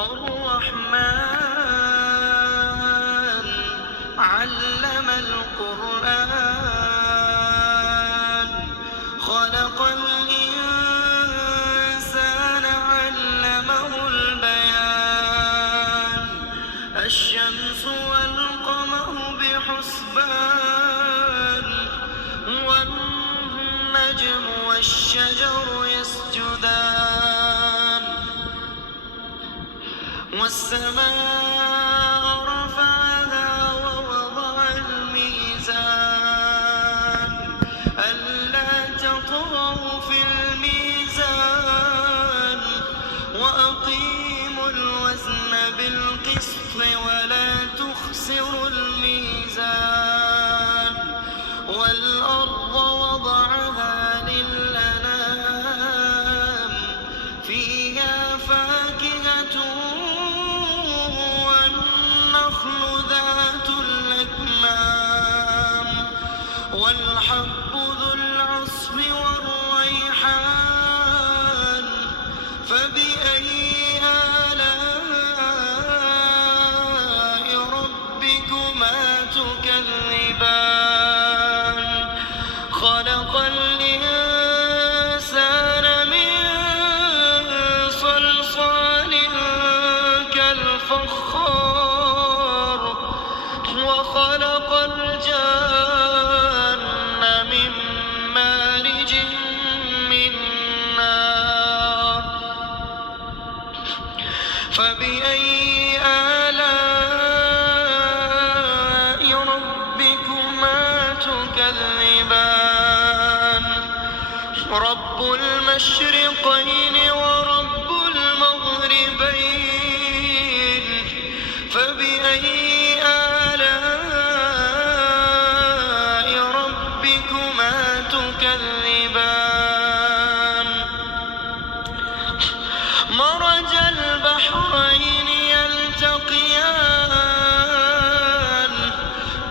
الرحمن علم القرآن خلق الإنسان علمه البيان الشمس والقمر بحسبان والنجم والشجر يسجدان والسماء رفعها ووضع الميزان ألا تطغوا في الميزان وأقيموا الوزن بالقسط ولا تخسروا الميزان والأرض وضعها للأنام فيها فاكهة والنخل ذات الأكمام والحب ذو العصف والريحان فبأي آلاء ربكما تكذبان خلق الإنسان من صلصال كالفخار وخلق الجان من مارج من نار فبأي آلاء ربكما تكذبان رب المشرقين ورب المغربين فبأي آلاء ربكما تكذبان مرج البحرين يلتقيان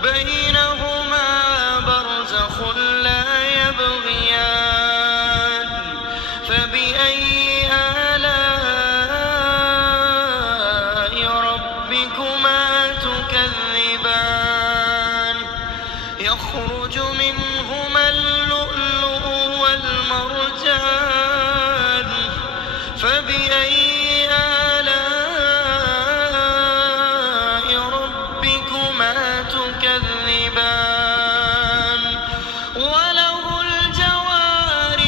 بينهما برزخ لا يبغيان فبأي آلاء ربكما تكذبان يخرج منهما اللؤلؤ والمرجان فبأي آلاء ربكما تكذبان وله الجوار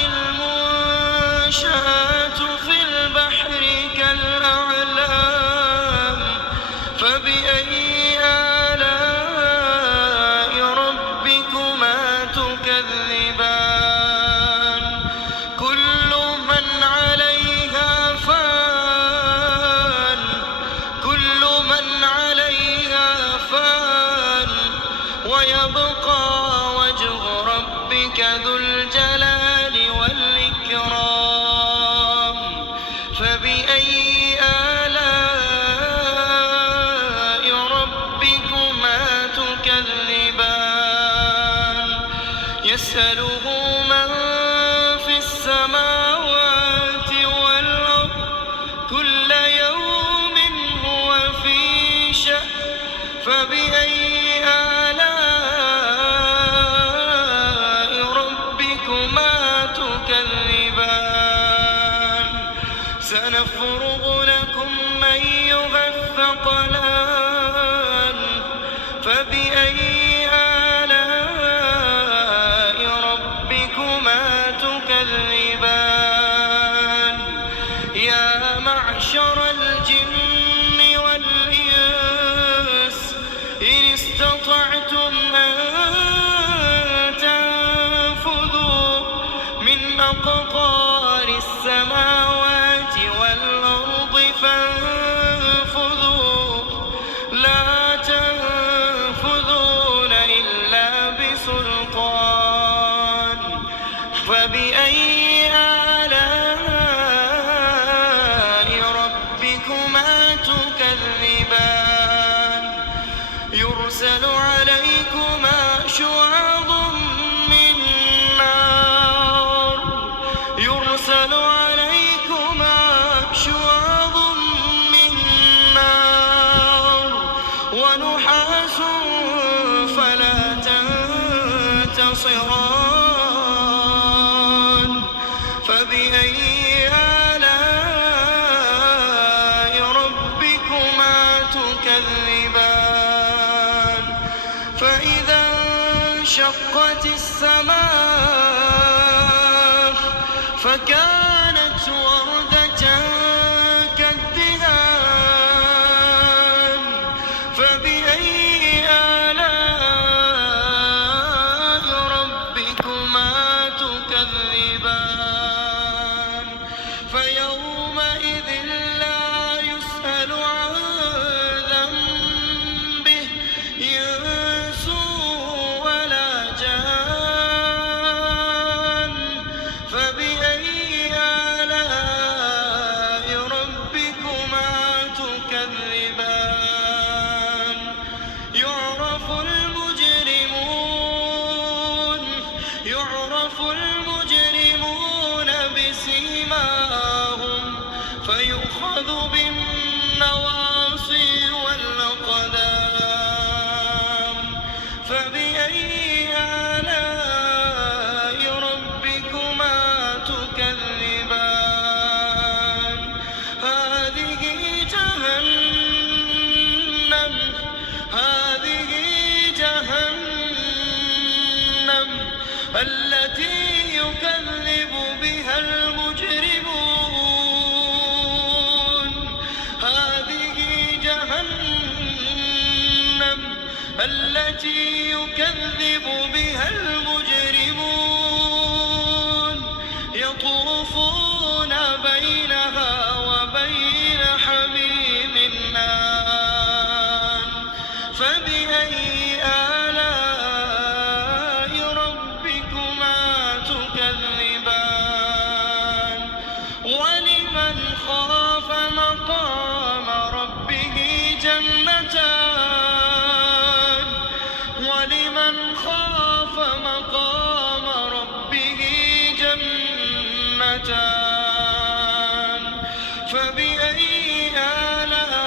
المنشآت في البحر كالأعلام فبأي آلاء ربكما تكذبان كل من عليها فان كل من عليها فان ويبقى وجه ربك ذو الجلال والإكرام فبأي آلاء ربكما تكذبان يسأله من في السماوات والأرض كل يوم هو في شأن فبأي آلاء ربكما تكذبان سنفرغ لكم أيها الثقلان فبأي آلاء ربكما تكذبان يا معشر الجن والإنس إن استطعتم أن تنفذوا من أقطار السماوات والأرض فانفذوا لا تنفذون إلا بسلطان فبأي آلاء ربكما تكذبان يرسل عليكما شواظ من نار يرسل عليكما شواظ من تنتصران فبأي آلاء ربكما تكذبان فإذا انشقت السماء فكانت وردة كالدهان فبأي آلاء ربكما تكذبان فيومئذ لا يسأل عن ذنبه إنس ولا جان فبأي آلاء ربكما تكذبان يعرف المجرمون بسيماهم فيؤخذ بالنواصي والأقدام فبأي آلاء ربكما تكذبان هذه جهنم التي يكذب بها المجرمون هذه جهنم التي يكذب بها المجرمون يطوفون بينها وبين حميم آن فبأي آلاء ربكما تكذبان ولمن خاف مقام ربه جنتان فبأي آلاء